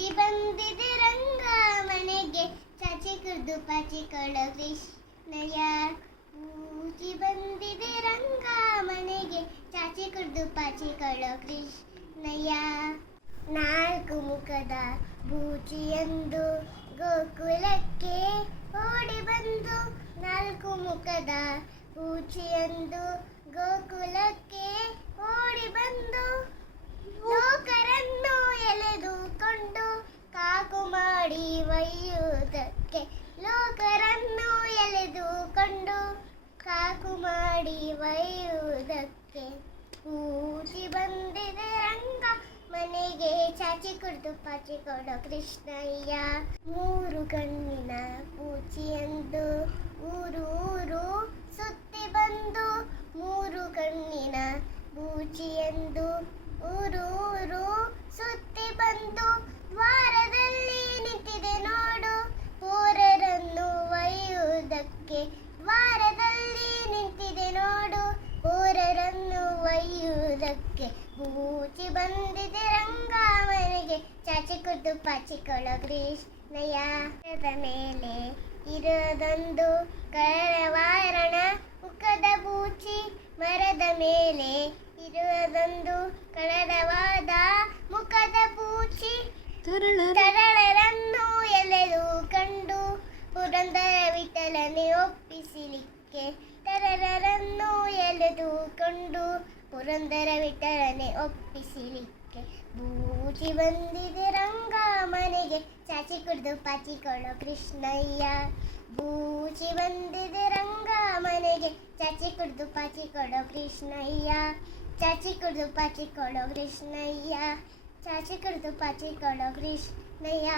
ಬೂಚಿ ಬಂದಿದೆ ರಂಗ ಮನೆಗೆ, ಚಾಚಿ ಕುಡ್ದು ಪಾಚಿ ಕೊಡೋ ಕೃಷ್ಣಯ್ಯ. ಬೂಚಿ ಬಂದಿದೆ ರಂಗ ಮನೆಗೆ, ಚಾಚಿ ಕುಡ್ದು ಪಾಚಿ ಕೊಡೋ ಕೃಷ್ಣಯ್ಯ. ನಾಲ್ಕು ಮುಖದ ಬೂಚಿಯಂದು ಗೋಕುಲಕ್ಕೆ ಓಡಿ ಬಂದು, ನಾಲ್ಕು ಮುಖದ ಬೂಚಿಯಂದು ಗೋಕುಲಕ್ಕೆ ಓಡಿ ಬಂದು, ಲೋಕರನ್ನು ಎಳೆದುಕೊಂಡು ಕಾಕು ಮಾಡಿ ಒಯ್ಯುವುದಕ್ಕೆ, ಲೋಕರನ್ನು ಎಳೆದುಕೊಂಡು ಕಾಕು ಮಾಡಿ ಒಯ್ಯುವುದಕ್ಕೆ. ಬೂಚಿ ಬಂದಿದೆ ರಂಗ ಮನೆಗೆ, ಚಾಚಿ ಕುಡ್ದು ಪಾಚಿ ಕೊಡೋ ಕೃಷ್ಣಯ್ಯ. ಮೂರು ಕಣ್ಣಿನ ಬೂಚಿಯಂದು ಊರು ಊರು ಸುತ್ತಿ ಬಂದು, ಮೂರು ಕಣ್ಣಿನ ಬೂಚಿಯಂದು ಊರು ಊರು ಸುತ್ತಿ ಬಂದು, ದ್ವಾರದಲ್ಲಿ ನಿಂತಿದೆ ನೋಡು ಪೂರರನ್ನು ಒಯ್ಯುವುದಕ್ಕೆ, ದ್ವಾರದಲ್ಲಿ ನಿಂತಿದೆ ನೋಡು ಪೂರರನ್ನು ಒಯ್ಯುವುದಕ್ಕೆ. ಬೂಚಿ ಬಂದಿದೆ ರಂಗ ಮನೆಗೆ, ಚಾಚಿ ಕುಡ್ದು ಪಾಚಿ ಕೊಡೋ ಕೃಷ್ಣಯ್ಯ. ಮರದ ಮೇಲೆ ಇರೋದೊಂದು ಕರವಾರಣ ಮುಖದ ಬೂಚಿ, ಮರದ ಮೇಲೆ ಇರುವುದೊಂದು ಕರವಾದ ಮುಖದ ಬೂಚಿ, ತರಳರನ್ನು ಎಳೆದು ಕಂಡು ಪುರಂದರ ವಿಠಲನೆ ಒಪ್ಪಿಸಲಿಕ್ಕೆ, ತರಳರನ್ನು ಎಳೆದುಕೊಂಡು ಪುರಂದರ ವಿಠಲನೆ ಒಪ್ಪಿಸಲಿಕ್ಕೆ. ಬೂಚಿ ಬಂದಿದೆ ರಂಗ ಮನೆಗೆ, ಚಾಚಿ ಕುಡ್ದು ಪಾಚಿ ಕೊಡೋ ಕೃಷ್ಣಯ್ಯ. ಬೂಚಿ ಬಂದಿದೆ ರಂಗ ಮನೆಗೆ, ಚಾಚಿ ಕುಡ್ದು ಪಾಚಿ ಕೊಡೋ ಕೃಷ್ಣಯ್ಯ. ಚಾಚಿ ಕುಡ್ದು ಪಾಚಿ ಕೊಡೋ ಕೃಷ್ಣಯ್ಯ, ಚಾಚಿ ಕುಡ್ದು ಪಾಚಿ ಕೊಡೋ ಕೃಷ್ಣಯ್ಯ.